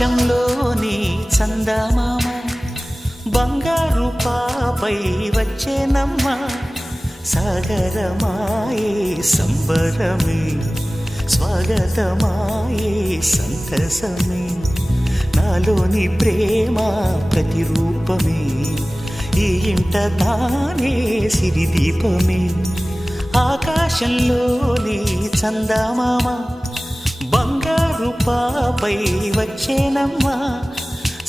ఆకాశంలోని చందమామ బంగారు పాపై వచ్చేనమ్మ సాగరమాయే సంబరమే స్వాగతమాయే సంతసమే నాలోని ప్రేమ ప్రతిరూపమే ఈ ఇంట తానే సిరిదీపమే ఆకాశంలోని చందమామ బంగారు పాపై వచ్చేనమ్మా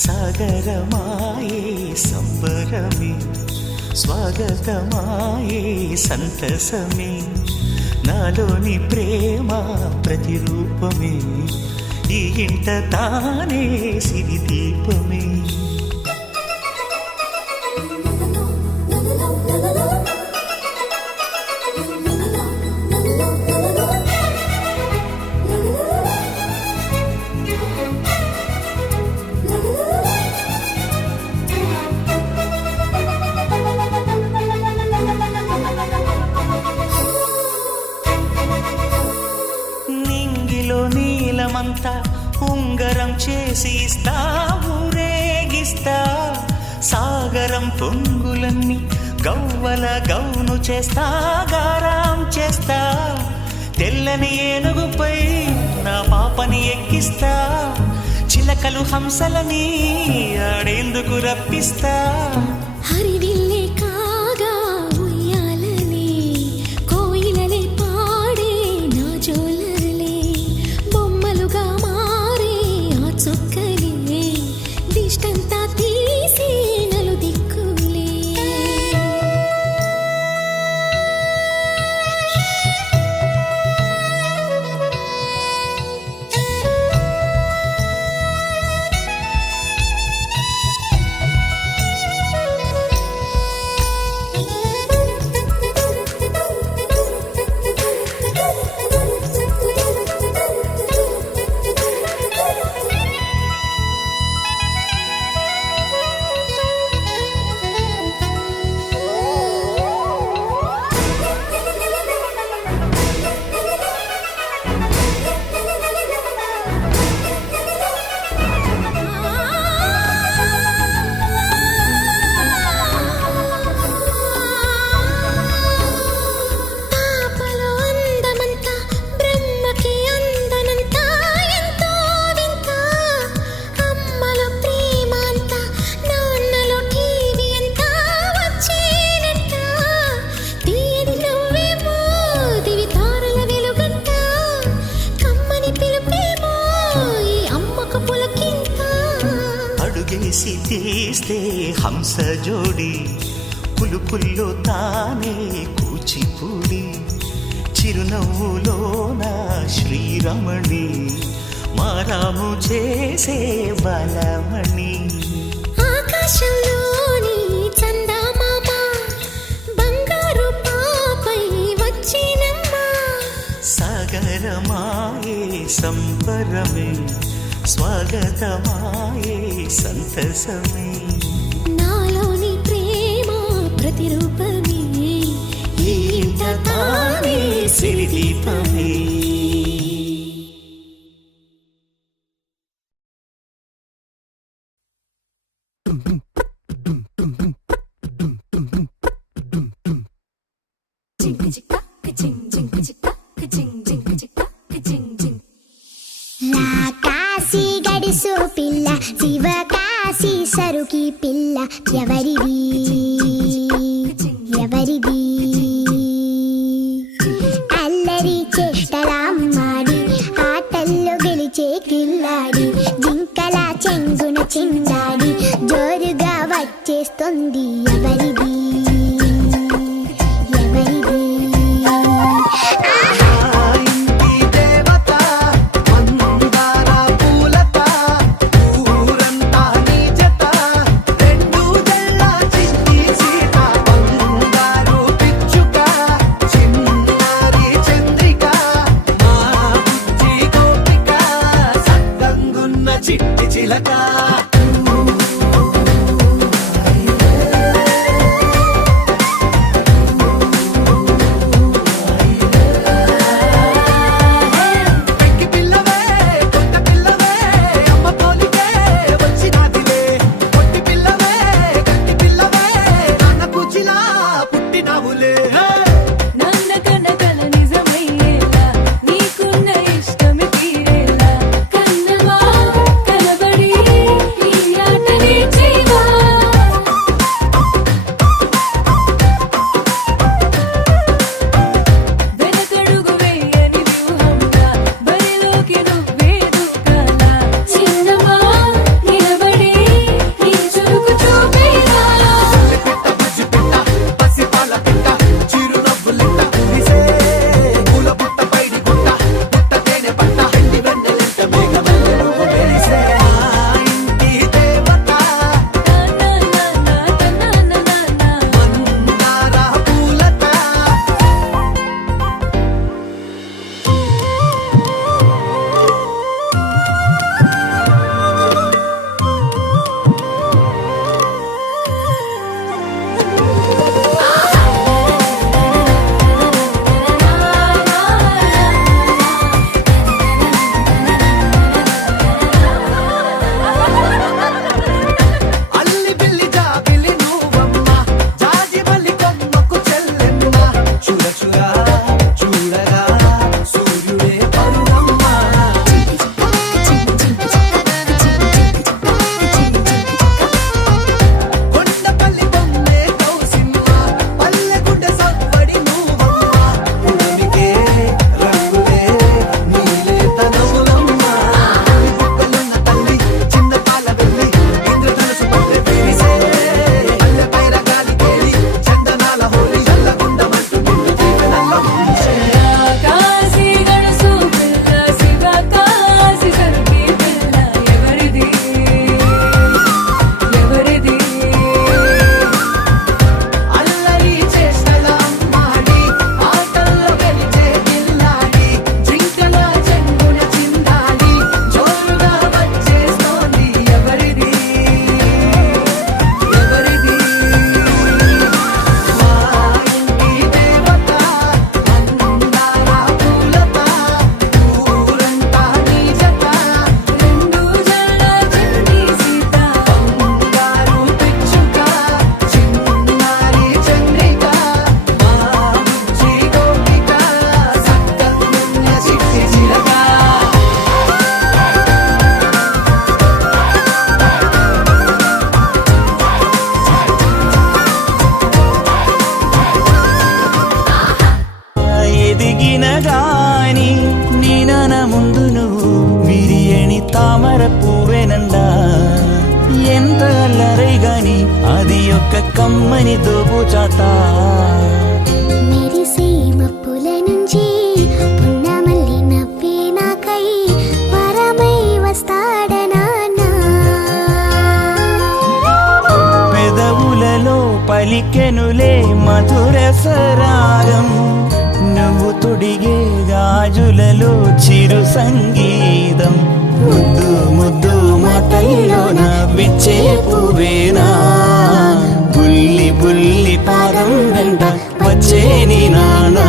సాగరమాయే సంబరమే స్వాగతమాయే సంతసమే నాలోని ప్రేమ ప్రతిరూపమే ఈ ఇంట తానే సిరిదీపమే నీలమంతా ఉంగరం చేసి ఇస్తా ఊరేగిస్తా సాగరం పొంగులన్నీ గవ్వల గౌను చేస్తా గారాం చేస్తా తెల్లని ఏనుగుపై నా పాపని ఎక్కిస్తా చిలకలు హంసలని ఆడేందుకు రప్పిస్తా హరివిల్లే కాగా ఉయ్యాలనే కోయిలలే పాడే నా జోలలే బొమ్మలుగా మారే ఆ చుక్కలే దిష్టంతా తీసి నలు దిక్కులే అడుగేసి తీస్తే హంస జోడి పులుపుల్లో తానే కూచిపూడి చిరునవ్వులోన శ్రీరమణి మారాము చేసే బలమణి ఆకాశంలోని చందమామ బంగారు పాపై వచ్చినమ్మా సాగరమాయే సంబరమే స్వాగతమాయే సంతసమే నాలోని ప్రేమ ప్రతిరూపమే ఈ ఇంట తానే సిరిదీపమే కాశీ గడిసు పిల్ల శివకాశీ సరుకి పిల్ల ఎవరిది ఎవరిది అల్లరి చేష్టలామ్మాడి ఆటల్లో గెలిచే కిల్లాడి జింకల చెంగున చిందాడి జోరుగా వచ్చేస్తుంది ఎవరిది చిట్టి చిలక తెల్లరై గాని అది యొక్క కమ్మని దోపుచాత. మెరిసే మప్పుల నుంచి పున్నమల్లి నవ్వే నాకై వరమై వస్తాడనా పెదవులలో పలికెనులే మధుర సరాగం, నువ్వు తొడిగే గాజులలో చిరు సంగీతం. ముద్దు ముద్దు మాటల్లోన విచ్చే పువ్వేనా, బుల్లి బుల్లి పాదం వెంట వచ్చే నీ నానా.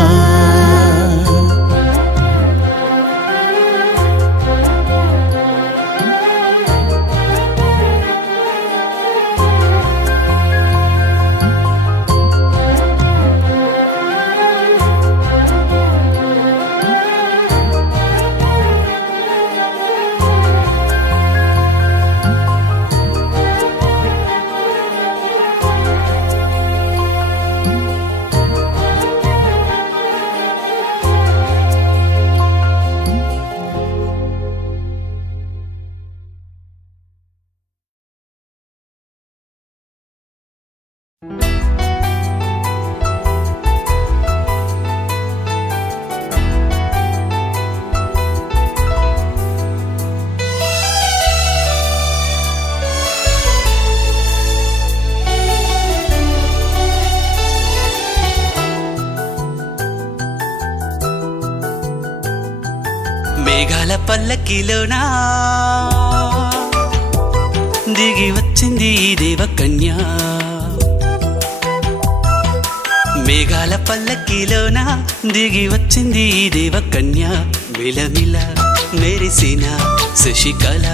మేఘాల పల్లకిలోనా దిగి వచ్చింది ఈ దేవకన్య. మేఘాల పల్లకిలోనా దిగి వచ్చింది ఈ దేవకన్య. మిలమిల మెరిసిన శశికళ,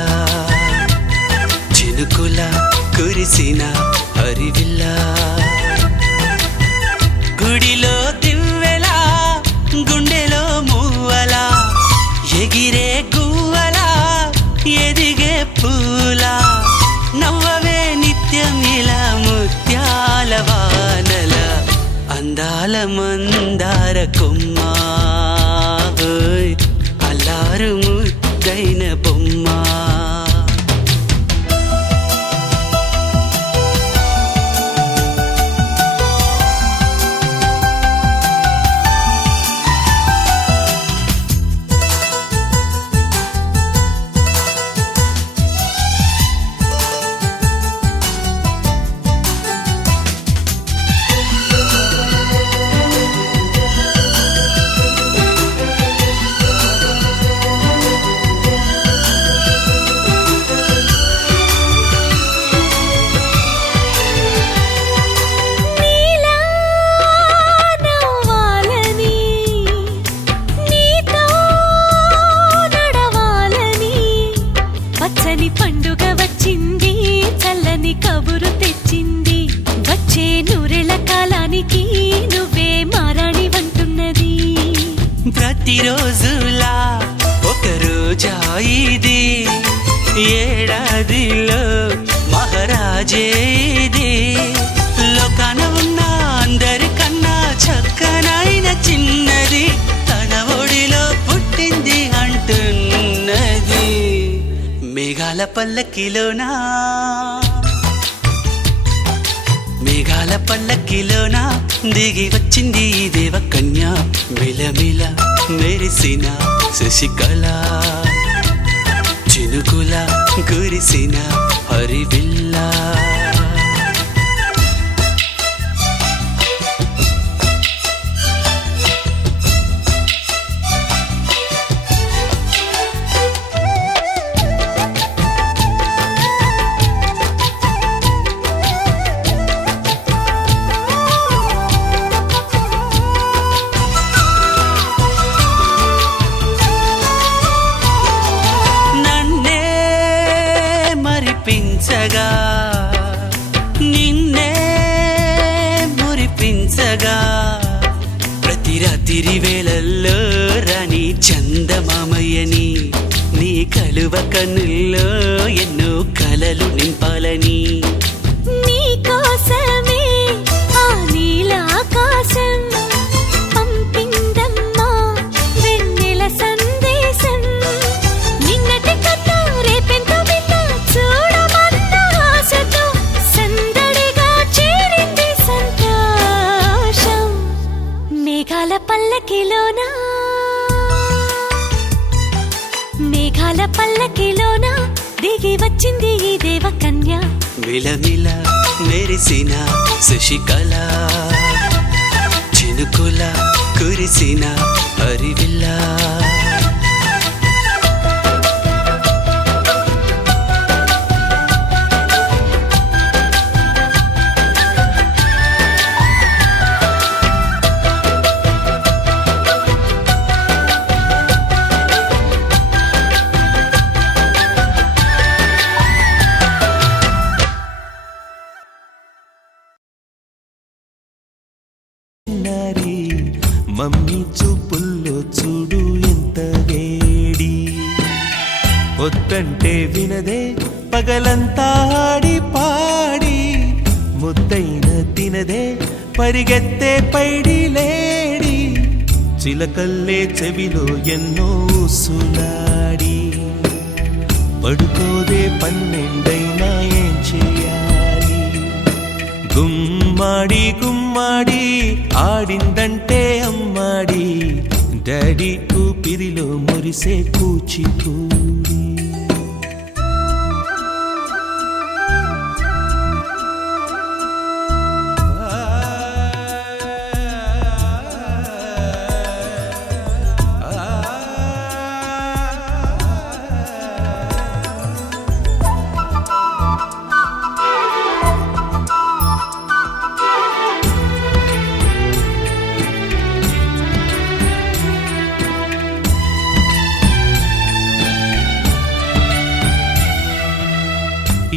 చినుకుల కురిసిన హరివిల్ల. గుడిలో దివ్వెలా గుండెలో మూవలా, ఎగిరే గువ్వలా ఎదిగే పూలా. నవ్వవే నిత్యం ఇలా ముత్యాల వానల, అందాల మందార కొమ్మ, అల్లారు ముద్దైన బొమ్మ. పండుగ వచ్చింది, చల్లని కబురు తెచ్చింది. వచ్చే నూరెళ్ళ కాలానికి నువ్వే మారాణి వంటున్నది. ప్రతిరోజులా ఒక రోజా ఇది, ఏడాదిలో మహారాజే ఇది. లోకాన ఉన్న అందరికన్నా చక్కనైన చిన్నది, తన ఒడిలో పుట్టింది అంటున్నది. మేఘాల పల్లకిలోనా, మేఘాల పల్లకిలోనా దిగి వచ్చింది ఈ దేవకన్య. మిలమిల మెరిసిన శశికళ, చినుకుల కురిసిన హరివిల్ల. నిన్నే మురిపించగా, ప్రతి రాత్రి వేళల్లో రాణి చందమామయ్యని, నీ కలువ కన్నుల్లో ఎన్నో కలలు నింపాలని. నీ కోసమే ఆ నీలాకాశం పంపిందమ్మా వెన్నెల సందేశం. నిన్నటి కథ రేపెంతో బిడ్డ చూడమన్న ఆశతో పల్లకిలోనా మేఘాల పల్లకిలోనా దిగి వచ్చింది ఈ దేవకన్య విలమిల మెరిసిన శశికళ చినుకుల కురిసిన హరివిల్లా మమ్మీ చూపుల్లో చూడు ఎంత వేడి వద్దంటే వినదే పగలంతా ఆడి పాడి ముద్దైన తినదే పరిగెత్తే పైడి లేడి చిలకల్లే చెవిలో ఎన్నో సులాడి పడుకోదే పన్నెండైనా ఏం చేయాలి గుమ్మాడి గుమ్మాడి ఆడిందంటే అమ్మాడి డాడీ ఊపిరిలో మురిసే కూచిపూడి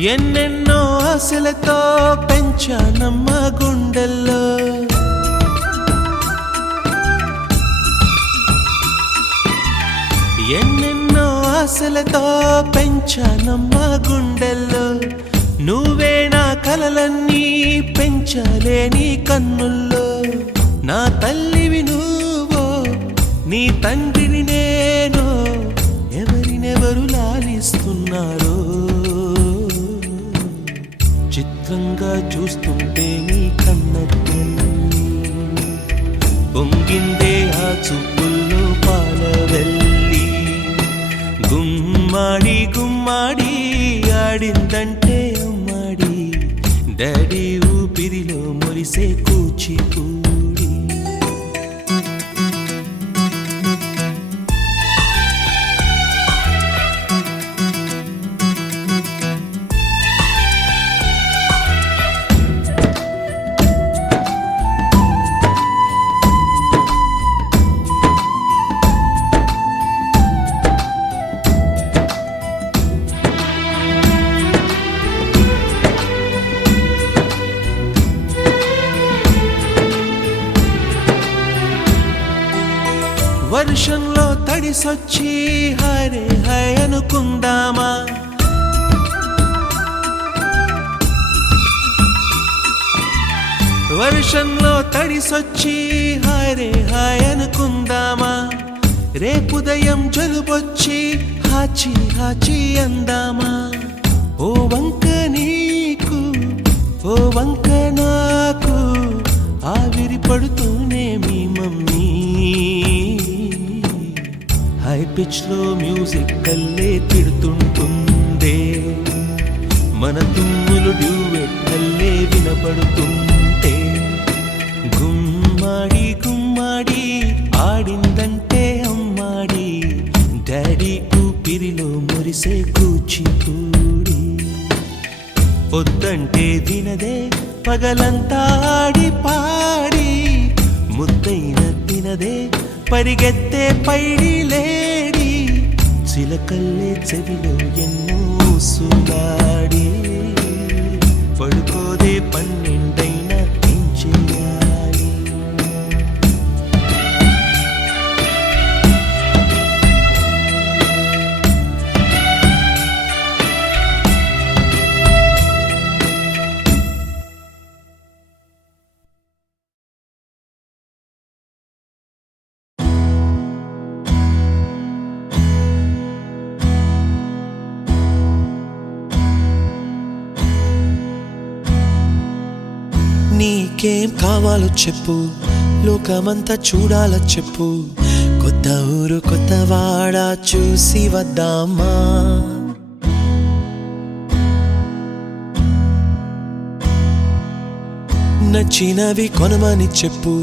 ఎన్నెన్నో ఆశలతో పెంచానమ్మ గుండెల్లో ఎన్నెన్నో ఆశలతో పెంచానమ్మ గుండెల్లో నువ్వే నా కలలన్నీ పెంచాలే నీ కన్నుల్లో నా తల్లివి నువ్వో నీ తండ్రిని నేను ఎవరినెవరు లాలిస్తున్నారో చిత్రంగా చూస్తుంటే నీ కన్నెల్లి పొంగిందే ఆ చూపుల్లో పాలవెల్లి గుమ్మాడి గుమ్మాడి ఆడిందంటే అమ్మాడి డాడీ ఊపిరిలో మురిసే కూచిపూడి వర్షంలో తడిసొచ్చి హరే హై అనుకుందామా వర్షంలో తడిసొచ్చి హరే హాయ్ అనుకుందామా రేపుదయం జలుబొచ్చి హాచి హాచి అందామా ఓ వంక నీకు ఓ వంక నాకు ఆవిరి పడుతూనే మీ మమ్మీ హై పిచ్ లో మ్యూజిక్ కల్లే తిడుతుంటుందే మన తుమ్ములు డ్యూయెట్ కల్లే వినపడుతుంటే గుమ్మాడి గుమ్మాడి ఆడిందంటే అమ్మాడి డాడీ ఊపిరిలో మురిసే కూచిపూడి వద్దంటే వినదే పగలంతా ఆడి పాడి ముద్దైన తినదే పరిగెత్తే పైడి లేడి చిలకల్లే చెవిలో ఎన్నో సులాడి పడుకోదే పన్నెండైనా ఏం చేయాలి నీకేం కావాలో చెప్పు లోకమంతా చూడాల చెప్పు, కొత్త ఊరు కొత్త వాడ చూసి వద్దామా. నచ్చినవి కొనమని చెప్పు,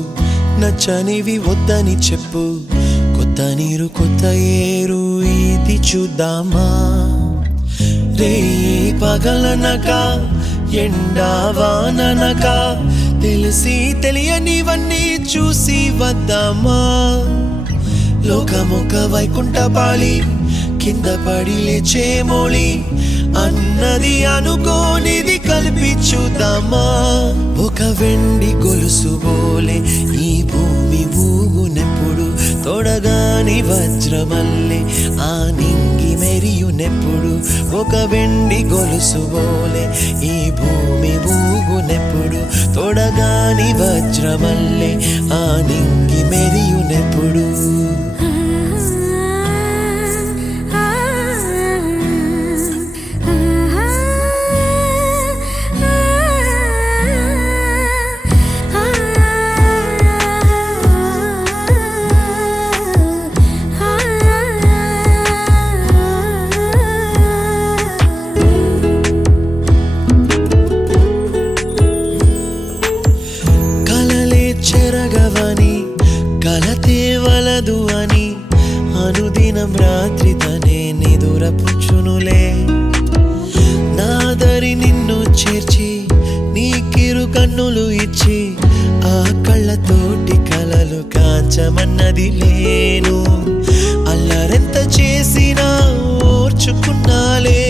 నచ్చనివి వద్దని చెప్పు, కొత్త నీరు కొత్త ఏరు ఇది చూద్దామా. రే పగలనక ఎండా వాననక తెలిసి తెలియనివన్నీ చూసి వద్దామా. లోకమొక వైకుంఠపాళి, కింద పడి లేచే మోళి, అన్నది అనుకోనిది కలిపి చూద్దామా. ఒక వెండి గొలుసు బోలే ఈ భూమి ఊగునెప్పుడు, తొడగాని వజ్రమల్లే ఆ నింగి మెరియునెప్పుడు. ఒక వెండి గొలుసు బోలే ఈ భూమి ఊగునెప్పుడు, తొడగాని వజ్రమల్లే ఆ నింగి మెరియునెప్పుడు. చెరగవని కలతే వలదు అని అనుదినం రాత్రి తనే నిదురపుచ్చునులే. నాదరి నిన్ను చేర్చి నీకిరు కన్నులు ఇచ్చి, ఆ కళ్ళతోటి కలలు కాంచమన్నది లేను. అల్లరెంత చేసినా ఓర్చుకున్నాలే,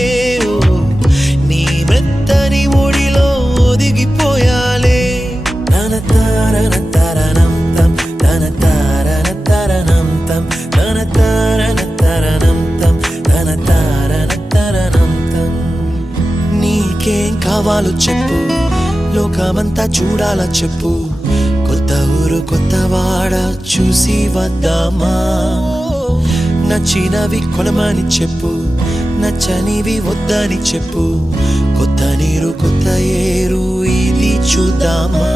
నీ మెత్తని ఒడిలో ఒదిగిపోయాలే. తన తారన తరణం తం, తన తారన తరణం తం, తన తారన తరణం తం, తన తారన తరణం తం. నీకేం కావాలో చెప్పు, లోకమంతా చూడాల చెప్పు, కొత్త ఊరు కొత్త వాడ చూసి వద్దామా. నచ్చినవి కొనమని చెప్పు, నచ్చనివి వద్దని చెప్పు, కొత్త నీరు కొత్త ఏరు ఇది చూద్దామా.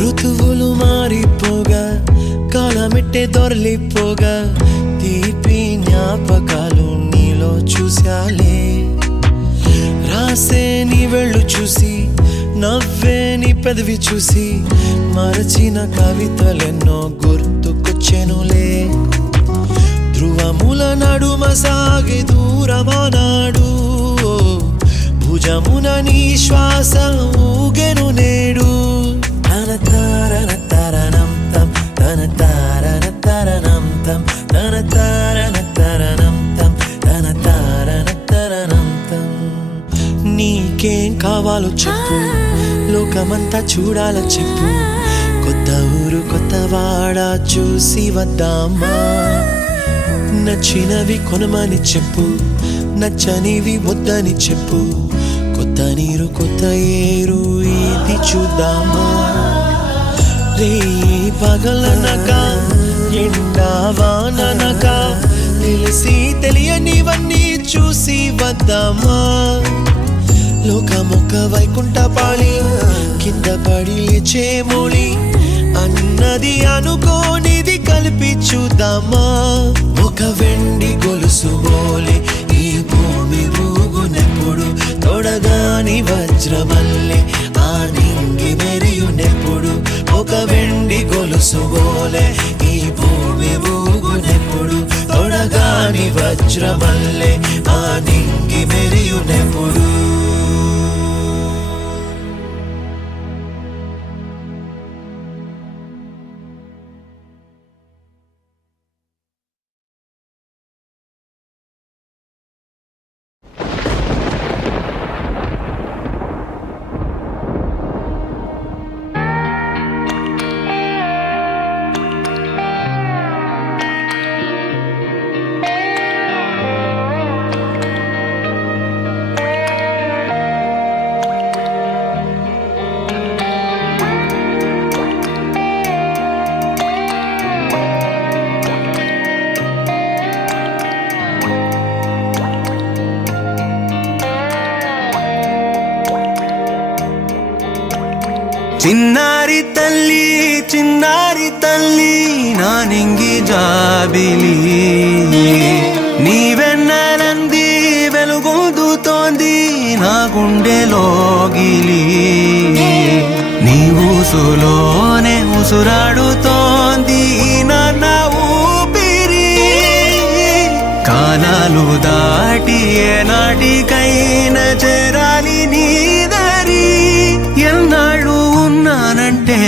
ఋతువులు మారిపోగా, కాలమెట్టే దొరలిపోగా, తీపి జ్ఞాపకాలు నీలో చూశాలే. రాసే నీ వెళ్ళు చూసి, నవ్వే నీ పెదవి చూసి, మరచిన కవితలెన్నో గుర్తుకొచ్చెనులే. ధ్రువముల నడుమ సాగే దూరమానాడు, భుజమున నీ శ్వాస ఊగెను నేడు. తన తారన తరణం తం, తన తారన తరణం తం, తన తారన తరణం తం, తన తారన తరణం తం. నీకేం కావాలో చెప్పు, లోకమంతా చూడాల చెప్పు, కొత్త ఊరు కొత్త వాడ చూసి వద్దామా. నచ్చినవి కొనమని చెప్పు, నచ్చనివి వద్దని చెప్పు, కొత్త నీరు కొత్త ఏరు ఇది చూద్దామా. రే పగలనక ఎండా వాననక తెలిసి తెలియనివన్నీ చూసి వద్దామా. లోకమొక వైకుంఠపాళి, కింద పడి లేచే మోళి, అన్నది అనుకోనిది కలిపి చూద్దామా. ఒక వెండి గొలుసు బోలే ఈ భూమి ఊగునెప్పుడు, తొడగాని వజ్రమల్లే ఆ నింగి మెరియునెప్పుడు. ఒక వెండి గొలుసు బోలే ఈ భూమి ఊగునెప్పుడు, తొడగాని వజ్రమల్లే ఆ నింగి మెరియునెప్పుడు. చిన్నారి తల్లి నా నింగి జాబిలి నీవెన్నెలంది వెలుగొందుతోంది నా గుండెలోగిలి నీ ఊసులోనే ఉసురాడుతోంది నా ఊపిరి కాలాలు దాటి ఏనాటికైనా చేరాలి నీ దరి ఎన్నాళ్ళు ఉన్నానంటూ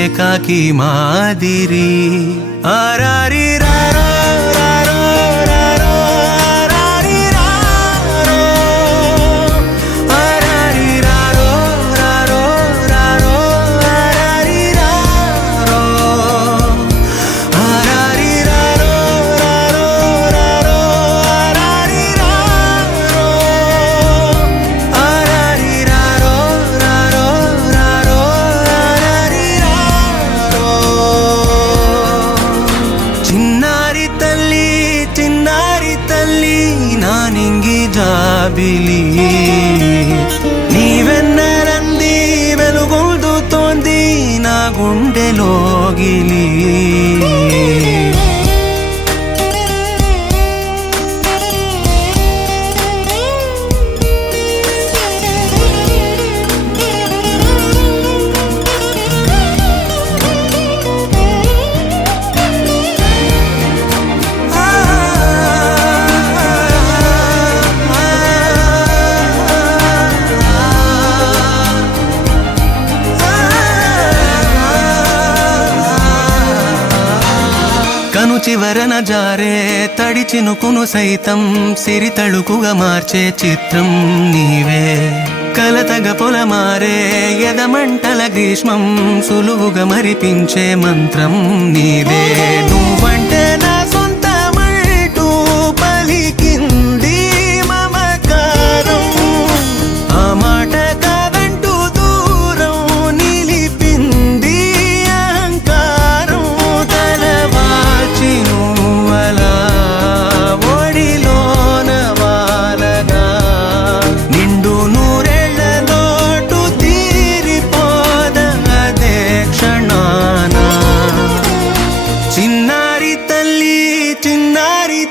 ఏకాకి మాదిరి ఆరారి రారో రారో రారో ఆరారి రారో ఆరారి రారో రారో రారో ఆరారి రారో ఆరారి రారో రారో రారో ఆరారి రారో ఆరారి రారో రారో రారో ఆరారి రారో చిన్నారి తల్లి నా నింగి జాబిలి నీవెన్నెలంది వెలుగొందుతోంది నా గుండెలోగిలి కను చివరన జారే తడి చినుకును సైతం సిరి తళుకుగా మార్చే చిత్రం నీవే కలతగ పొలమారే ఎదమంటల గ్రీష్మం సులువుగా మరిపించే మంత్రం నీదే నువ్వంటే నా సొంతమంటూ పలికింది మమకారం ఆ మాట కాదంటూ దూరం నిలిపింది అహంకారం తలవాల్చి నువ్వలా ఒడిలోన వాలగా నిండు నూరేళ్ల లోటు తీరిపోదదే క్షణాన చిన్నారి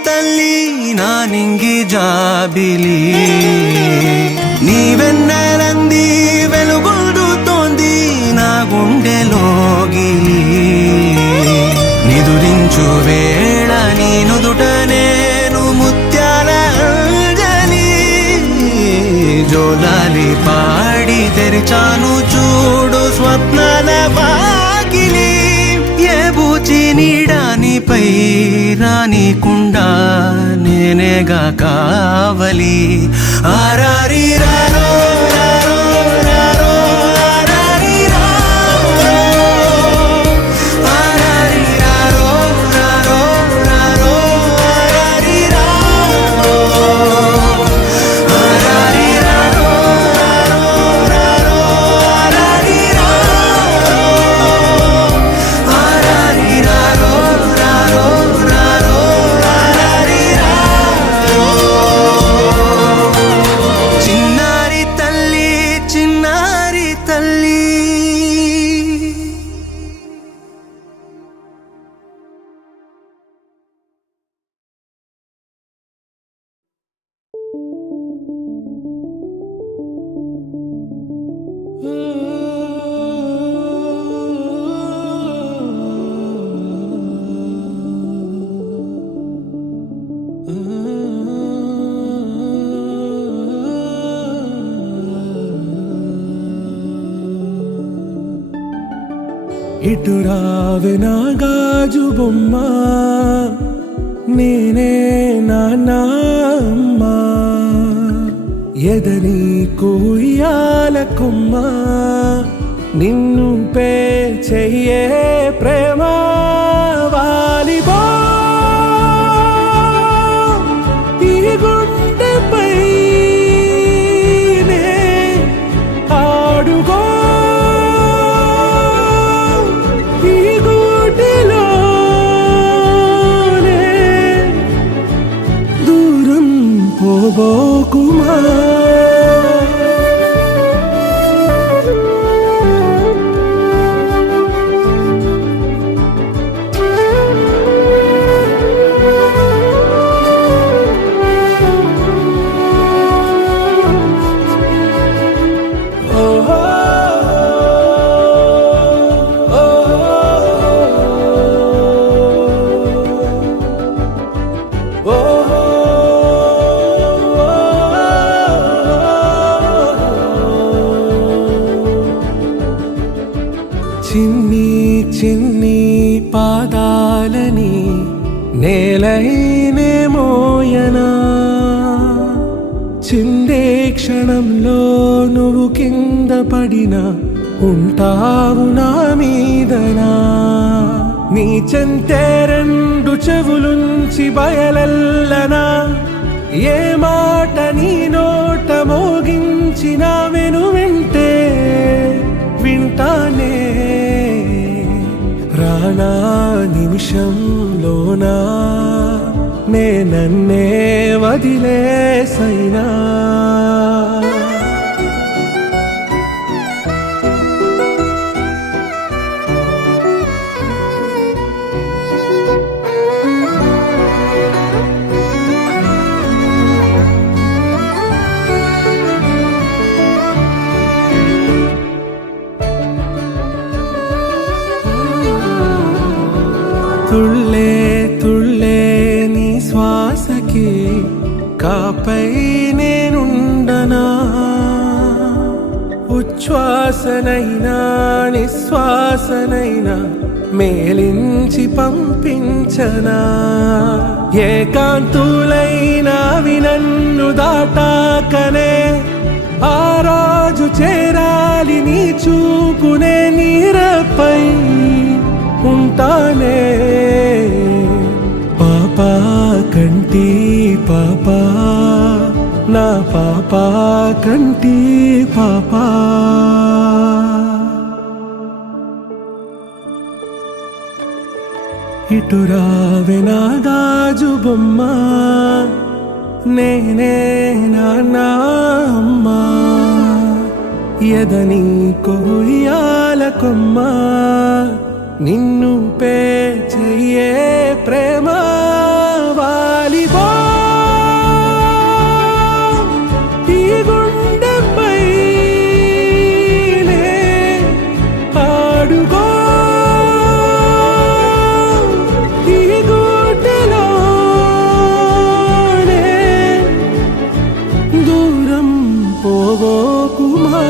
తల్లి నా నింగి జాబిలి నీవెన్నెలంది వెలుగొందుతోంది నా గుండెలోగిలి నిదురించు వేళ నీ నుదుట నేను ముత్యాల అంజలి జోలాలి పాడి తెరిచాను చూడు స్వప్నాల వాకిలి ఏ బూచి నీడానిపై రానికుండా నేనేగా కావలి ఆరారి రారో రారో రారో ఆరారి రారో ఆరారి రారో రారో రారో ఆరారి రారో ఆరారి రారో రారో ఆరారి రారో ఆరారి రారో రారో రారో ఆరారి రారో చిన్నారి తల్లి ఇటు రావే నా గాజు బొమ్మ నేనే నాన్నమ్మ ఎదని కుయ్యాల కొమ్మ నిన్ను పే చెయ్యే ప్రేమ వాలిబా ఈ గుండెపై నే ఆడుగో ఈ గుడిలోనే దూరం పోబోకుమా చిన్ని పాదాలని నేలైనే మోయనా, చిందే క్షణంలో నువ్వు కింద పడినా ఉంటావు నా మీదనా. నీ చెంతే రెండు చెవులుంచి బయలెల్లనా, ఏ మాట నీ నోట మోగించిన వింటే వింటానే. రానా నిమిషంలోనా నన్నే వదిలేసైనా. తుళ్ళే తుళ్ళే నీ శ్వాసకి కాపై నేనుండనా, ఉచ్ఛ్వాసనైనా నిశ్వాసనైనా మేలించి పంపించనా. ఏకాంతులైనా నన్ను దాటాకనే ఆ రోజు చేరాలి నీ చూపునే నీరపై ఉంటానే. పాపా కంటి పాపా నా పాపా కంటి పాపా. ఇటు రావే నా గాజు బొమ్మ, నేనే నాన్న అమ్మా, ఎదని కొయ్యాల కొమ్మ, నిన్ను పే చెయ్యే ప్రేమ వాలిబో. ఈ గుండెపై ఆడుకో, ఈ గుడ్డలోనే దూరం పోగోకుమా.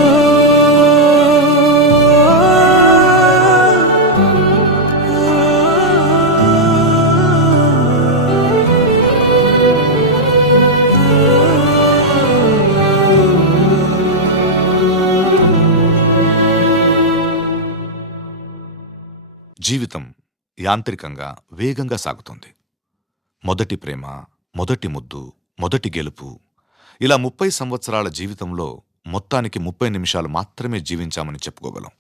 జీవితం యాంత్రికంగా వేగంగా సాగుతుంది. మొదటి ప్రేమ, మొదటి ముద్దు, మొదటి గెలుపు, ఇలా 30 సంవత్సరాల జీవితంలో మొత్తానికి 30 నిమిషాలు మాత్రమే జీవించామని చెప్పుకోగలం.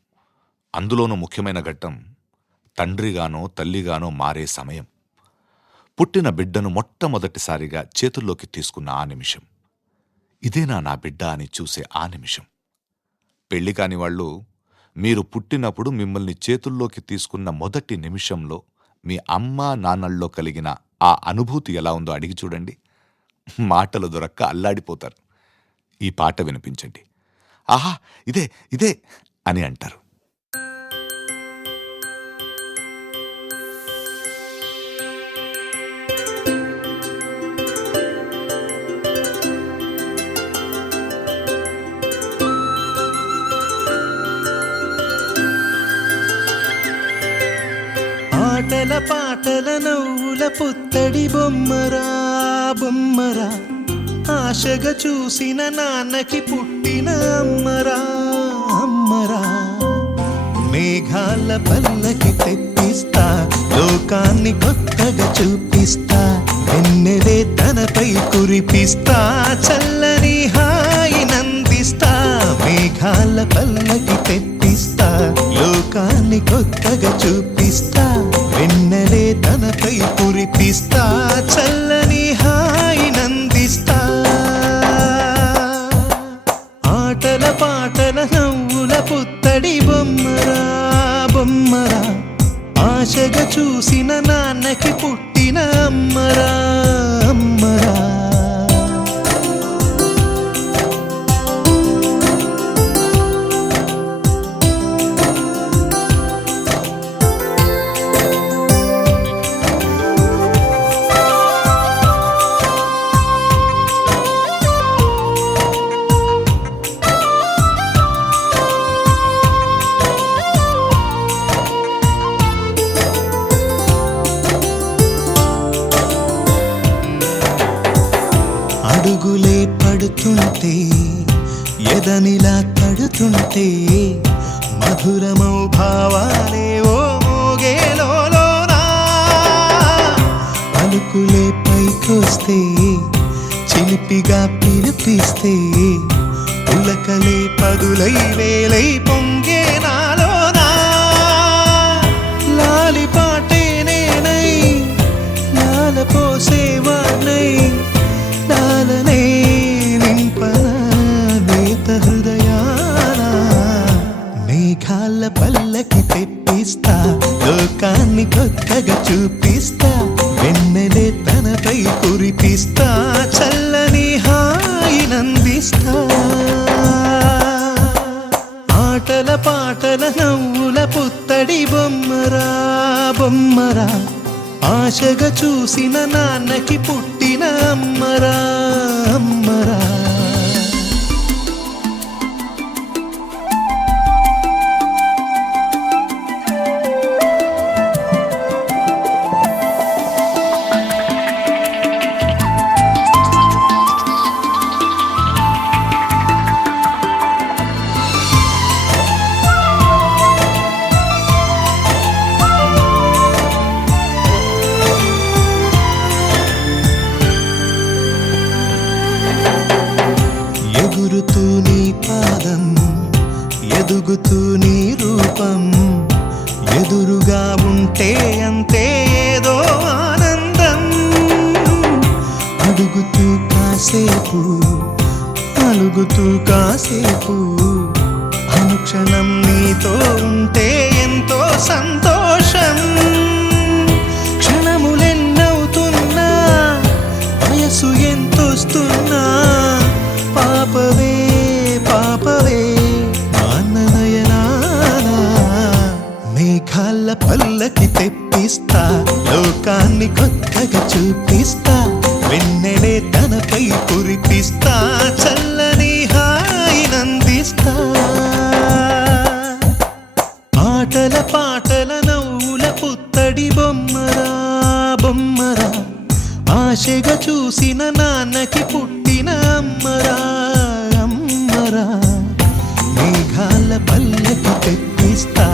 అందులోనూ ముఖ్యమైన ఘట్టం తండ్రిగానో తల్లిగానో మారే సమయం. పుట్టిన బిడ్డను మొట్టమొదటిసారిగా చేతుల్లోకి తీసుకున్న ఆ నిమిషం, ఇదేనా నా బిడ్డ అని చూసే ఆ నిమిషం. పెళ్లి కాని వాళ్ళు మీరు పుట్టినప్పుడు మిమ్మల్ని చేతుల్లోకి తీసుకున్న మొదటి నిమిషంలో మీ అమ్మా నాన్నల్లో కలిగిన ఆ అనుభూతి ఎలా ఉందో అడిగి చూడండి. మాటలు దొరక్క అల్లాడిపోతారు. ఈ పాట వినిపించండి. ఆహా, ఇదే ఇదే అని అంటారు. ఆటల పాటల నవ్వుల పుత్తడి బొమ్మరా బొమ్మరా, ఆశగా చూసిన నాన్నకి పుట్టిన అమ్మరా అమ్మరా. మేఘాల పల్లకి తెప్పిస్తా, లోకాన్ని కొత్తగా చూపిస్తా, వెన్నెలే తనపై కురిపిస్తా, చల్లని హాయి నందిస్తా. మేఘాల పల్లకి తెప్పిస్తా, లోకాన్ని కొత్తగా చూపిస్తా, వెన్నెలే తనపై కురిపిస్తా, చల్లని హాయి నందిస్తా. ఆటల పాటల నవ్వుల పుత్తడి బొమ్మరా బొమ్మరా, ఆశగా చూసిన నాన్నకి పుట్టిన అమ్మరా అమ్మరా. పుడుతుంటే ఎదనిలా తడుతుంటే మధురమౌ భావాలే ఓ మోగేలోనా పలుకులే పైకొస్తే చిలిపిగా పిలిపిస్తే ఉలకలే పదులై వేలై పొంగే నాలోనా లాలి పాటే నేనై లాల పోసేవాణ్ణై లాలనే నింపనా నేత హృదయాన మేఘాల పల్లకి తెప్పిస్తా లోకాన్ని కొత్తగా చూపిస్తా వెన్నెలే తనపై కురిపిస్తా చల్లని హాయినందిస్తా ఆటల పాటల నవ్వుల పుత్తడి బొమ్మరా బొమ్మరా ఆశగా చూసిన నాన్నకి పుట్టిన అమ్మరా అమ్మరా ఎగురుతూ నీ పాదం ఎదుగుతూ నీ రూపం ఎదురుగా ఉంటే అంతే ఏదో ఆనందం అడుగుతూ కాసేపు అలుగుతూ కాసేపు అనుక్షణం నీతో ఉంటే ఎంతో సంతోషం క్షణములెన్నవుతున్నా వయసు ఎంతొస్తున్నా పాపవే పాపవే నాన్ననయనానా మేఘాల పల్లకి తెప్పిస్తా లోకాన్ని కొత్తగా చూపిస్తా వెన్నెలే తనపై కురిపిస్తా చల్లని హాయినందిస్తా ఆటల పాటల నవ్వుల పుత్తడి బొమ్మరా బొమ్మరా ఆశగా చూసిన నాన్నకి పుట్టిన అమ్మరా అమ్మరా మేఘాల పల్లకి తెప్పిస్తా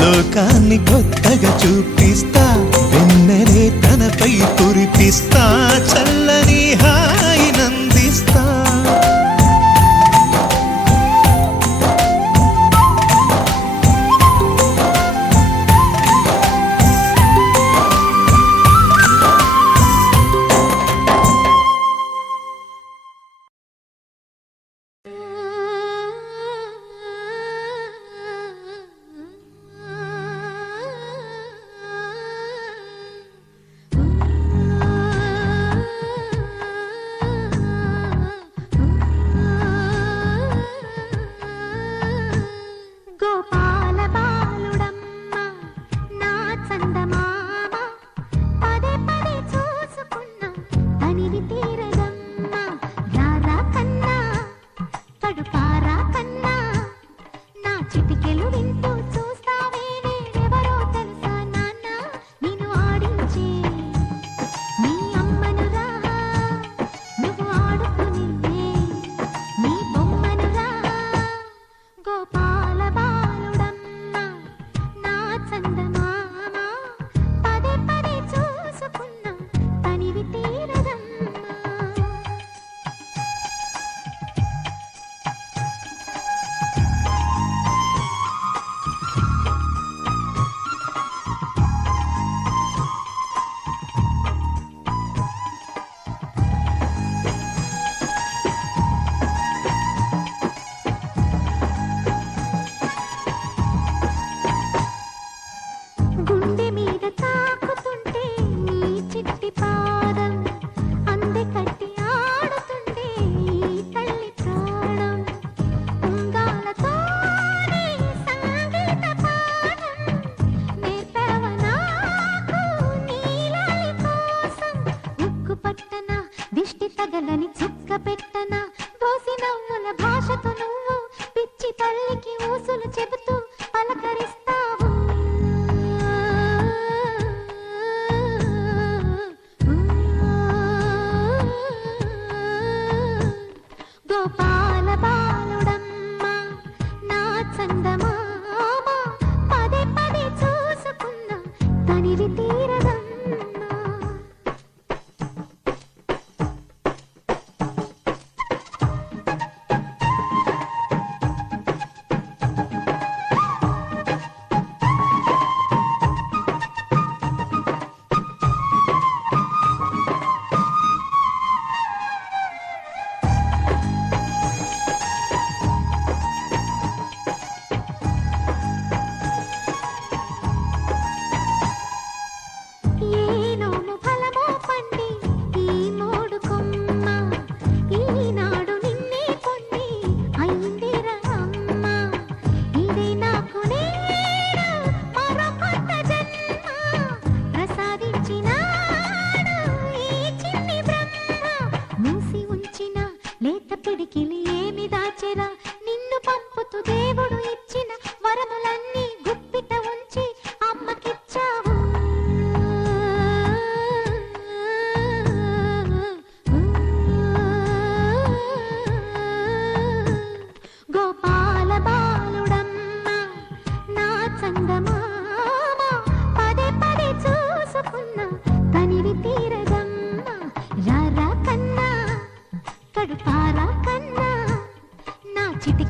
లోకాన్ని కొత్తగా చూపిస్తా వెన్నెలే తనపై కురిపిస్తా చల్లని హాయినందిస్తా గోపాల బాలుడమ్మ నా చందమామ పదే పదే చూసుకున్నా తనివి తీరదమ్మ రారా కన్నా కడుపారా కన్నా నా చిటికెలు వింటూ చూస్తావే నేనెవరో తెలుసా నాన్న నిన్ను ఆడించే నీ అమ్మనురా నువ్వు ఆడుకునే నీ బొమ్మనురా గోపాల బాలుడమ్మ నా చందమామ పదే పదే చూసుకున్నా తనివి తీరదమ్మ గుండె మీద తాకుతుంటే నీ చిట్టి పాదం అందె కట్టి ఆడుతుంటే ఈ తల్లి ప్రాణం ఉంగాలతోనే సంగీత పాఠం నేర్పావ నాకు నీలాలి కోసం ఉక్కు పట్టన దిష్టి తగలని చుక్క పెట్టన దోసి నవ్వుల భాషతో నువ్వు పిచ్చి తల్లికి ఊసులు చెబుతూ పలకరిస్తావు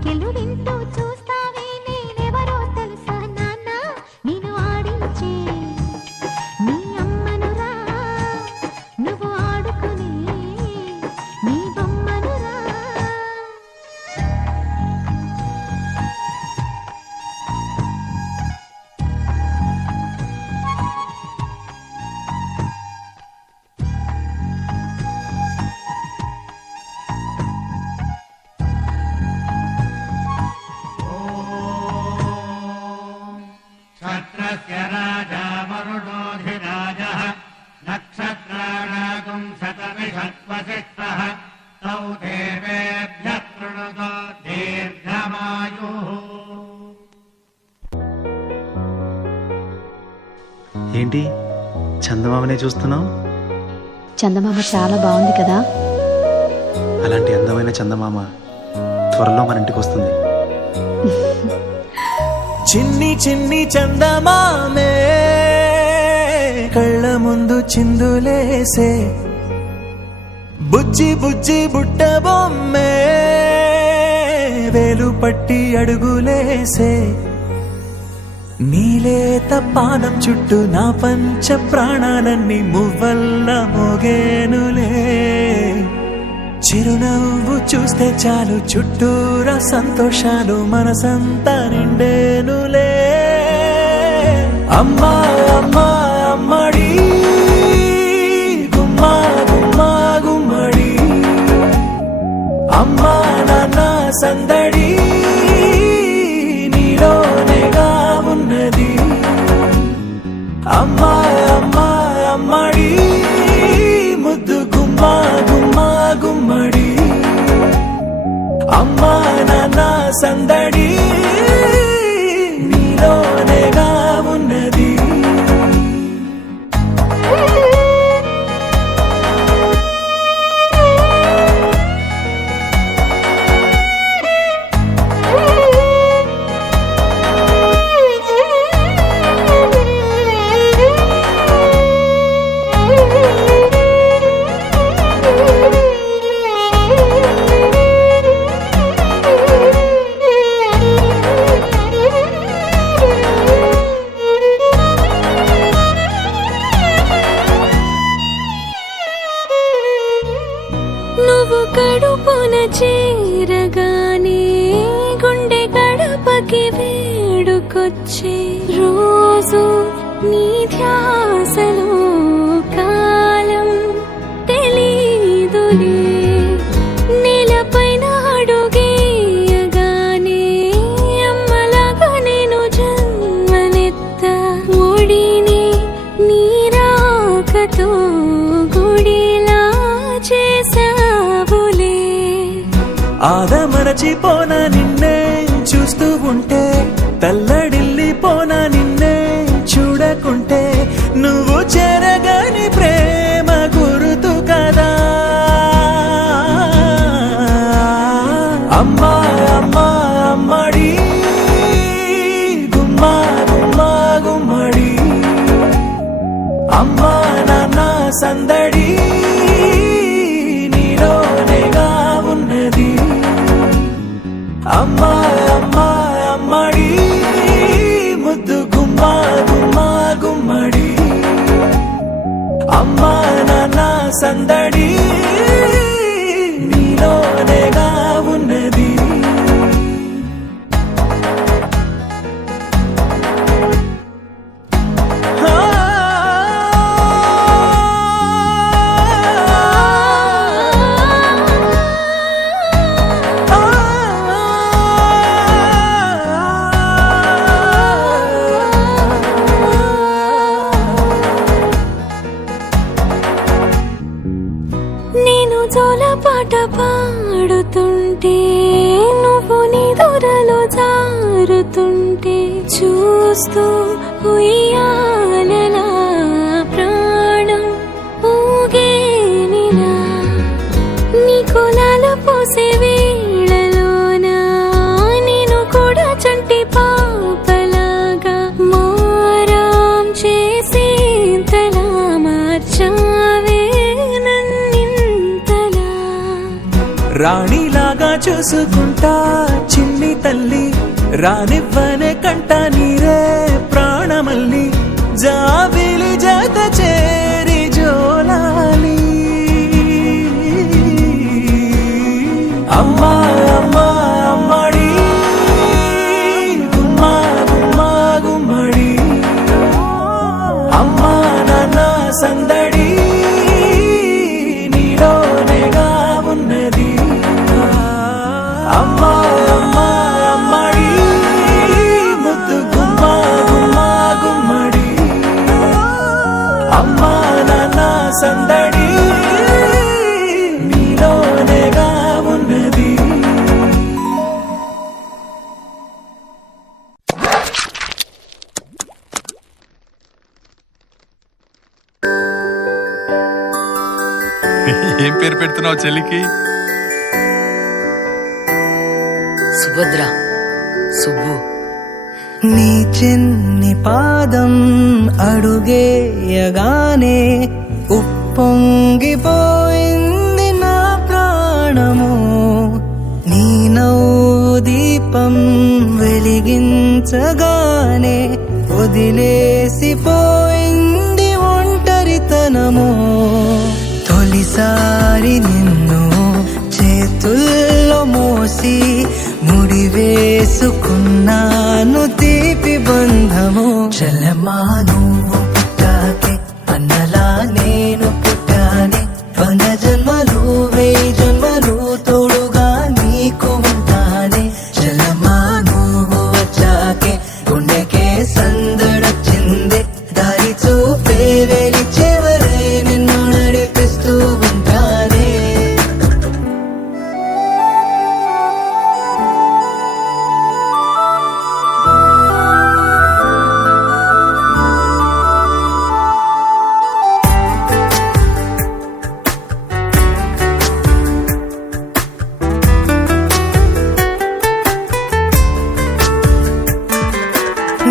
కోర్కెలు వింటూ చూస్తావే నేనెవరో తెలుసా నాన్న నేను ఆడించే నీ అమ్మనురా నువ్వు ఆడుకునే నీ బొమ్మనురా क्षत्रस्य राजा वरुणोऽधिराजः नक्षत्राणागुं शतविषत्वसिष्ठः तौ देवेभ्यः प्रणुतो दीर्घमायुः। ఏంటి చందమామనే చూస్తున్నావు? చందమామ చాలా బాగుంది కదా. అలాంటి అందమైన చందమామ త్వరలో మన ఇంటికి వస్తుంది. చిన్ని చిన్ని చందమామే కళ్ళ ముందు చిందులేసే బుజ్జి బుజ్జి బుట్ట బొమ్మే వేలు పట్టి అడుగులేసే నీలేత పానం చుట్టూ నా పంచ ప్రాణాలన్నీ మువ్వల్ల మోగేనులే చిరునవ్వు చూస్తే చాలు చుట్టూరా సంతోషాలు మనసంతా నిండేనులే అమ్మా అమ్మా అమ్మడి గుమ్మా గుమ్మా గుమ్మడి అమ్మా నాన్న సందడి నీలోనేగా ఉన్నది అమ్మా అమ్మా అమ్మడి ముద్దు గుమ్మా గుమ్మా గుమ్మడి అమ్మా నాన్న సందడి నీలోనేగా ఉన్నది నువ్వు కడుపున చేరగానే గుండె గడపకి వేడుకొచ్చే రోజు నీ ధ్యాసలో కాలం తెలీదులే నేలపైన అడుగేయగానే అమ్మలాగా నేను జన్మనెత్త ఒడిని నీ రాకతో గుడిలా చేసావులే ఆదమరచిపోనా నిన్నే చూస్తూ ఉంటే తల్లడిల్లిపోనా నిన్నే చూడకుంటే నువ్వు చెరగని ప్రేమ గురుతు కదా అమ్మా అమ్మా అమ్మడి గుమ్మా గుమ్మా గుమ్మడి అమ్మా నాన్న సందడి నీలోనేగా ఉన్నది అమ్మా అమ్మా అమ్మడి ముద్దు గుమ్మా గుమ్మా గుమ్మడి అమ్మా నాన్న సందడి నీలోనేగా ఉన్నది నేను జోలపాట పాడుతుంటే నువ్వు నీ దూరలో జారుతుంటే చూస్తూ ఉయ్యాలలా ప్రాణం ఊగేనిలా నీ కులాల పోసే వేళలోన నేను కూడా చంటి పాపలాగా మారాం చేసి తలా మార్చావే రాణిలాగా చూసుకుంటా చిన్ని తల్లి, రానివ్వనే కంట నీరే ప్రాణమల్లి, జాబిలి జత చేరి జోలాలి. అమ్మా అమ్మా అమ్మడి, గుమ్మా గుమ్మా గుమ్మడి, అమ్మా నాన్న సందడి నీలోనేగా ఉన్నది. అమ్మా అమ్మా అమ్మడి, ముద్దు గుమ్మా గుమ్మా గుమ్మడి, అమ్మా నాన్న సందడి నీలోనేగా ఉన్నది. ఏం పేరు పెడుతున్నావు చెల్లికి? సుభద్ర, సుబ్బు. నీ చిన్ని పాదం అడుగేయగానే ఉప్పొంగిపోయింది నా ప్రాణము. నీ నవ్వు దీపం వెలిగించగానే వదిలేసిపోయింది ఒంటరితనము. తొలిసారి నిన్ను చేతుల్లో మోసి ముడివేసుకున్నాను తీపి బంధము. చలమా నువ్వు పుట్టాకే అన్నలా నేను పుట్టానే, వన జన్మలు వేయి జన్మలు తోడుగా నీకు ఉంటానే. చలమా నువ్వు వచ్చాకే గుండెకే సందడొచ్చిందే, దారి చూపే వెలి చివరే నిన్ను నడిపిస్తూ ఉంటానే.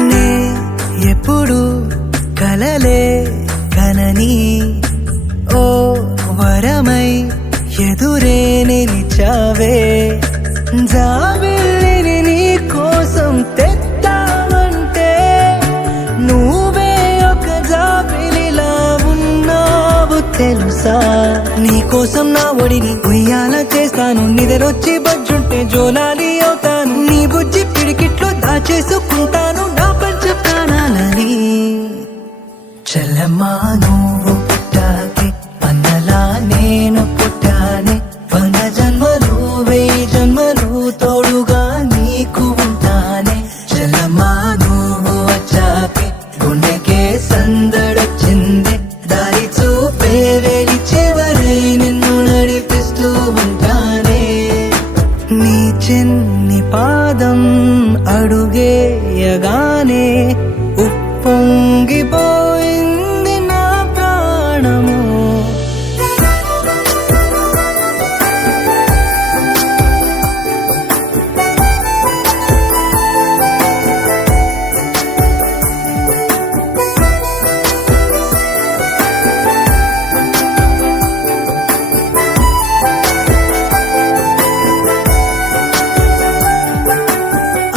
నే ఎప్పుడు కలలే కనని ఓ వరమై ఎదురే నిలిచావే. జాబిల్లిని నీ కోసం తెత్తావంటే నువ్వే ఒక జాబిలిలా ఉన్నావు తెలుసా. నీ కోసం నా ఒడిని ఉయ్యాల చేస్తాను, నిద్రొచ్చి బజ్జుంటే జోలాలి అవుతాను. నీ బుజ్జి పిడికిట్లో దాచేసుకుంటాను నా పంచ ప్రాణాలని. చల్లమ్మా నువ్వు పుట్టాకే అన్నలా నేను పుట్టానే, వన జన్మలు వేయి జన్మలు తోడుగా నీకు ఉంటానే. చల్లమ్మా నువ్వు వచ్చాకే గుండెకే సందడొచ్చిందే, దారి చూపే వెలి చివరే నిన్ను నడిపిస్తూ ఉంటానే. నీ చిన్ని పాదం అడుగేయగానే ఉప్పొంగిపోయింది నా ప్రాణము.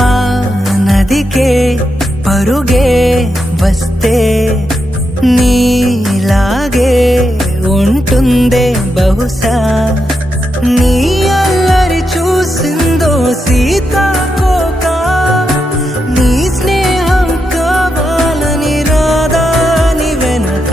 ఆ నదికే పరుగే వస్తే నీలాగే ఉంటుందే బహుశా. నీ అల్లరి చూసిందో సీతాకోక, నీ స్నేహం కావాలని రాదాని వెనక.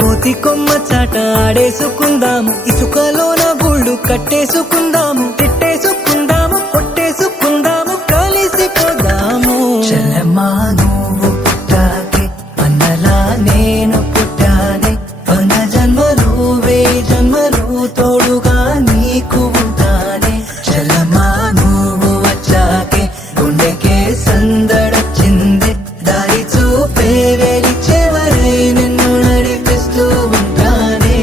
కోతి కొమ్మ చాట ఆడేసుకుందాము, ఇసుకలోన గుళ్ళు కట్టేసుకుందాము, తిట్టేసుకుందాము, కొట్టేసుకుందాము, కలిసిపోదాము. చల్లమ్మా నువ్వు పుట్టాకే అన్నలా నేను పుట్టానే, వన జన్మలు వేయి జన్మలు తోడుగా నీకు ఉంటానే. చల్లమ్మా నువ్వు వచ్చాకే గుండెకే సందడొచ్చిందే, దారి చూపే వెలి చివరే నిన్ను నడిపిస్తూ ఉంటానే.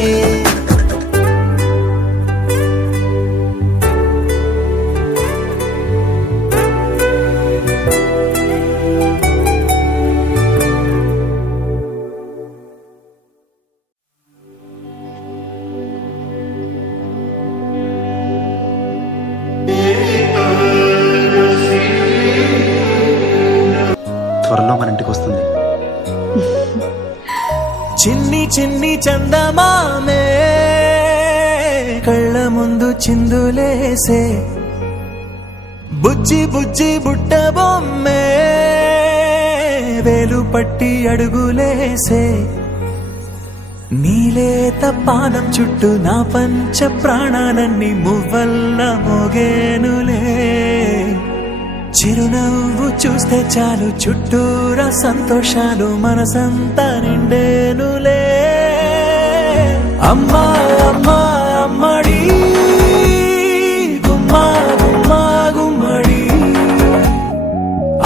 చిందులేసే బుజ్జి బుజ్జి బుట్ట బొమ్మే వేలు పట్టి అడుగులేసే నీలేత పానం చుట్టూ నా పంచ ప్రాణాలన్నీ మువ్వల్ల మోగేనులే చిరునవ్వు చూస్తే చాలు చుట్టూరా సంతోషాలు మనసంతా నిండేనులే అమ్మా అమ్మా అమ్మడి గుమ్మా గుమ్మా గుమ్మడి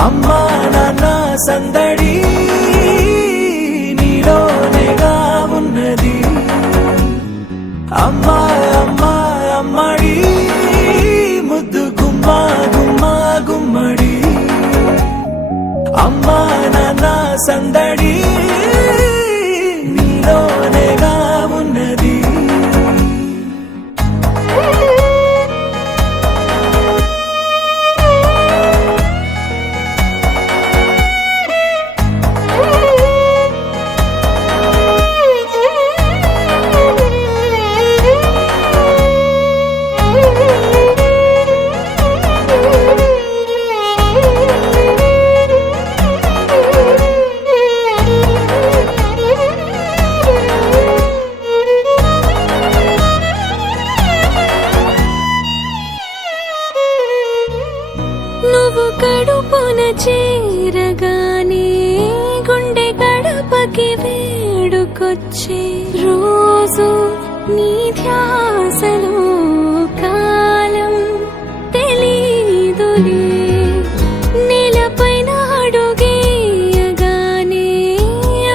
అమ్మా నాన్న సందడి నీలోనేగా ఉన్నది అమ్మా అమ్మా అమ్మడి ముద్దు గుమ్మా గుమ్మా గుమ్మడి అమ్మా నాన్న సందడి నీలోనేగా ఉన్నది నువ్వు కడుపున చేరగానే గుండె గడపకి వేడుకొచ్చే రోజు నీ ధ్యాసలో కాలం తెలీదులే నేలపైన అడుగేయగానే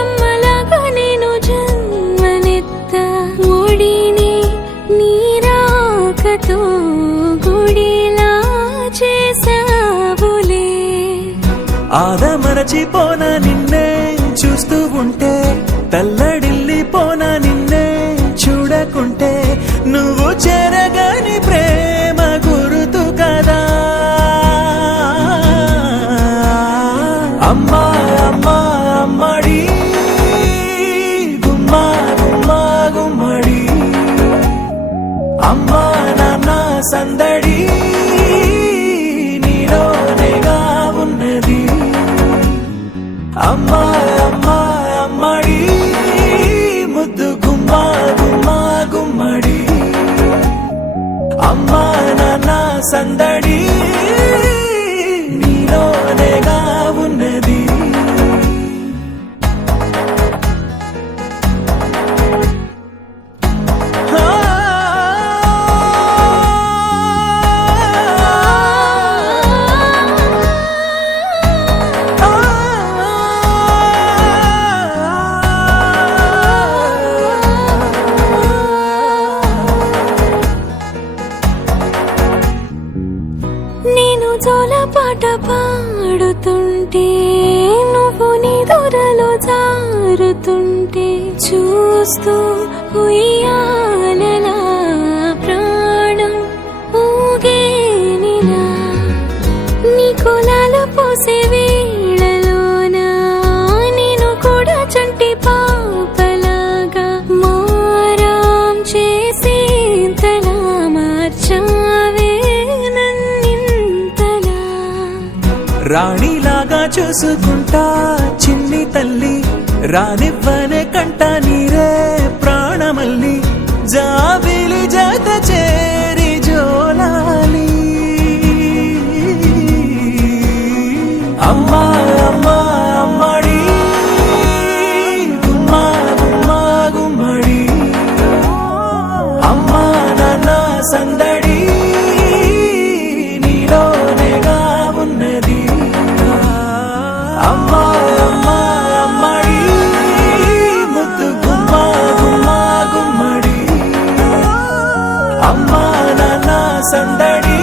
అమ్మలాగా నేను జన్మనెత్త ఒడిని నీరాకతో గుడిలా చేసావులే ఆదమరచిపోన నిన్నే చూస్తూ ఉంటే తల్లడిల్లిపోన నిన్నే చూడకుంటే నువ్వు చెరగని ప్రేమ గురుతు కదా అమ్మా అమ్మా అమ్మడి గుమ్మా గుమ్మా గుమ్మడి అమ్మా నాన్న సందడి నీలోనేగా ఉన్నది అమ్మా అమ్మా అమ్మడి ముద్దు గుమ్మా గుమ్మా గుమ్మడి అమ్మా నాన్న సందడి నీలోనేగా ఉన్నది నేను జోలపాట పాడుతుంటే నువ్వు నీ దూరలో జారుతుంటే చూస్తూ ఉయ్యాలలా ప్రాణం ఊగేనిలా నీ కులాల పోసే వేళలోన నేను కూడా చంటి పాపలాగా మారాం చేసేంతలా మార్చావే నన్నింతలా రాణిలాగా చూసుకుంటా చిన్ని తల్లి రానివ్వనే కంట నీరే ప్రాణమల్లి జాబిలి జత చేరి జోలాలి అమ్మా అమ్మా అమ్మడి గుమ్మా గుమ్మా గుమ్మడి అమ్మా నాన్న సందడి నీలోనేగా ఉన్నది అమ్మా అమ్మా అమ్మడి ముద్దు గుమ్మా గుమ్మా గుమ్మడి అమ్మా నాన్న సందడి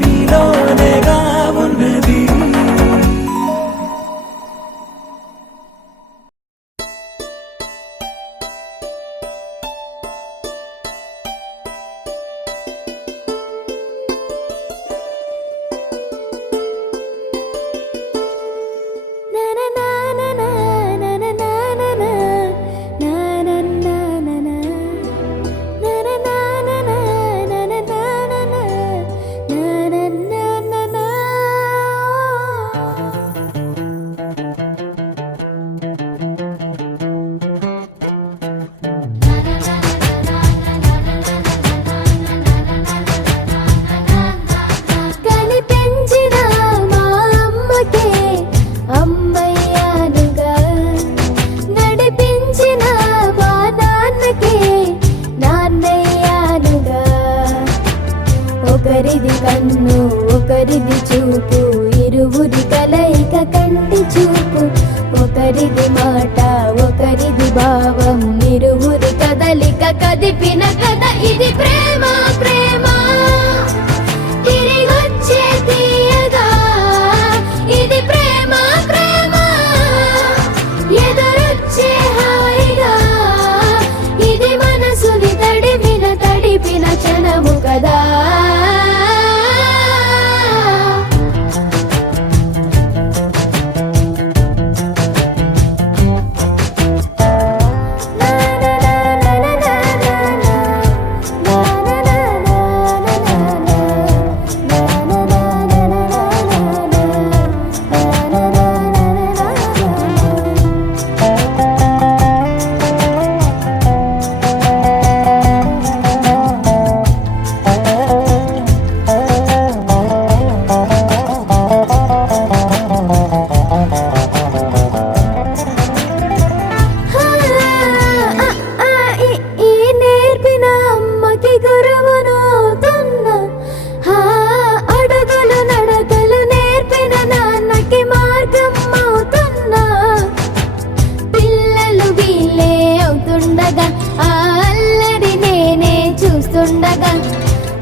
నీలోనేగా ఉన్నది నా ఒకరిది చూపు ఇరువురి కలయిక కంటి చూపు ఒకరిది మాట ఒకరిది భావం ఇరువురి కదలిక కదిపిన కథ ఇది ప్రేమ ప్రేమ తిరిగొచ్చే తీయగా ఇది ప్రేమ ప్రేమ ఎదురొచ్చే హాయిగా ఇది మనసుని తడిపిన క్షణము కదా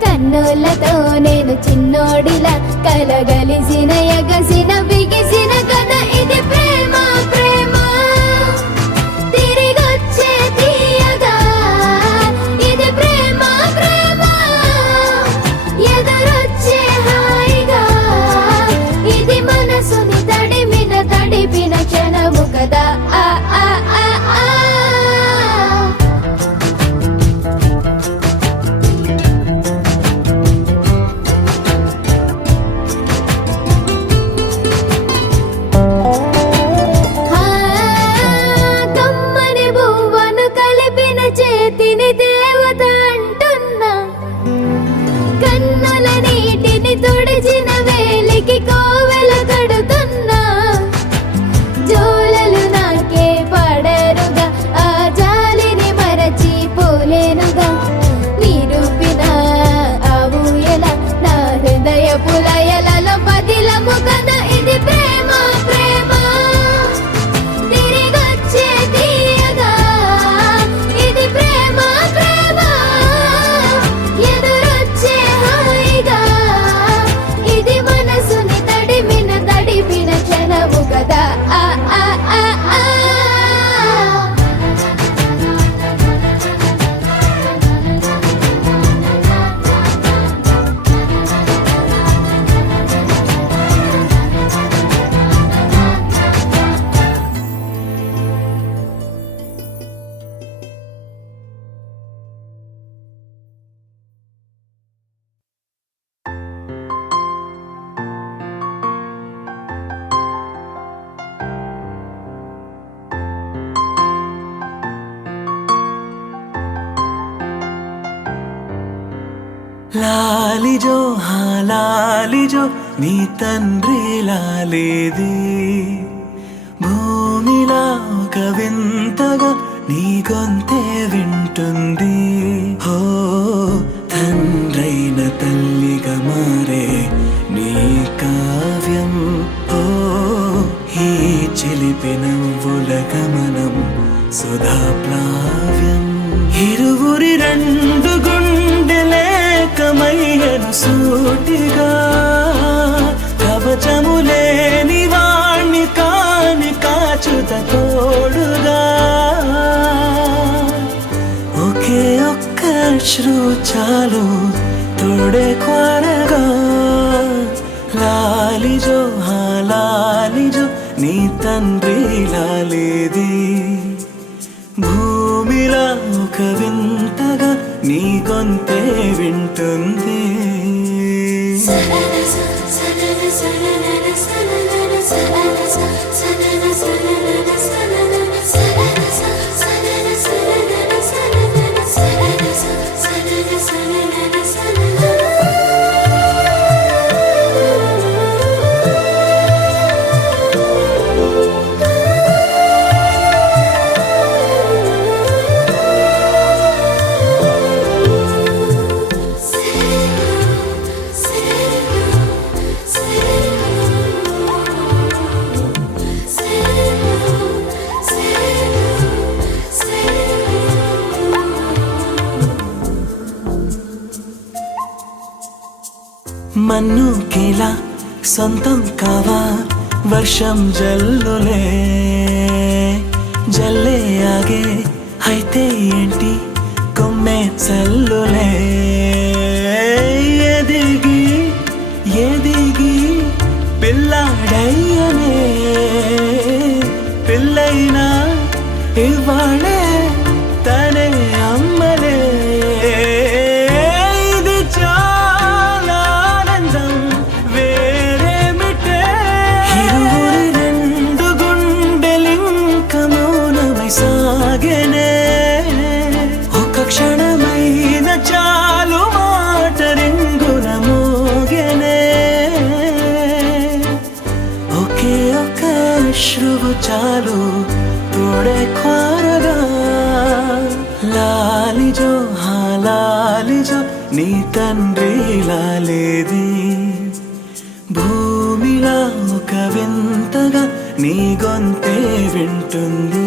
కన్నులతో నేను చిన్నోడిలా కలగలిసిన ఎగసిన బిగిసిన కథ ఇది ప్రేమ ప్రేమ తిరిగొచ్చే తీయగా ఇది ప్రేమ ప్రేమ ఎదురొచ్చే హాయిగా ఇది మనసుని తడిపిన క్షణము కదా ఆ ఆ ఆ ఆ తుడిచిన వేలికి కోవెల కడుతున్నా జోలలు నాకే పడరుగా ఆ జాలిని మరచి పోలేనుగా నిరూపిన ఆ ఊయల నా హృదయ పులయలలో పదిలము కదా ఇది ప్రేమ ప్రేమ తిరిగొచ్చే తీయగా ఇది ప్రేమ ప్రేమ ఎదురొచ్చే హాయిగా ఇది మనసుని తడిపిన క్షణము కదా ఆ ఆ ఆ ఆ లాలిజో లాలిజో నీ తండ్రి లాలేది భూమిలా ఒక వింతగా నీ గొంతే వింటుంది హో తండ్రైన తల్లిగా మారే నీ కావ్యం హో ఈ చిలిపి నవ్వుల గమనం సుధా ప్లావ్యం ఇరువురి రెండు గుండెలేకమయ్యను సూటిగా కవచములేని వాణ్ణి కాని కాచుత తోడుగా ఒకే ఒక్క అశ్రు చాలు తోడే క్వారగా లాలిజో లాలిజో నీ తండ్రి లాలేది భూమిలా ఒక వింతగా నీ గొంతే వింటుంది మన్నుకిలా సొంతం కావా వర్షం జల్లులే జల్లే ఆగే అయితే ఏంటి కొమ్మే చల్లులే ఎదిగి ఎదిగి పిల్లాడయ్యనే పిల్లైనా ఇవాళే తనే అమ్మలే ఇది చాలా ఆనందం వేరేమిటే ఇరువురి రెండు గుండెలింక మౌనమై సాగెనే ఒక క్షణమైన చాలు మాట రింగున మోగెనే ఒకే ఒక అశ్రువు చాలు తోడే కోరగా లాలిజో లాలిజో నీ తండ్రి లాలేది భూమిలా ఒక వింతగా నీ గొంతే వింటుంది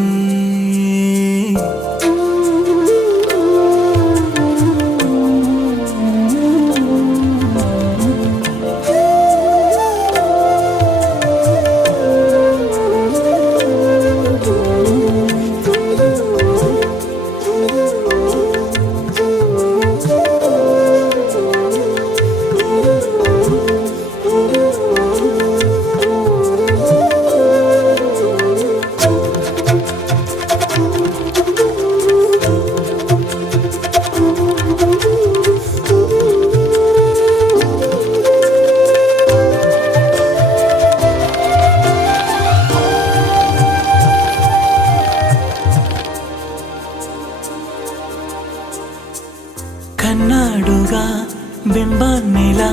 కన్నాడుగా బింబాన్నిలా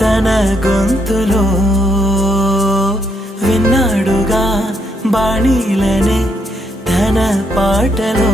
తన గొంతులో విన్నాడుగా బాణీలనే తన పాటలో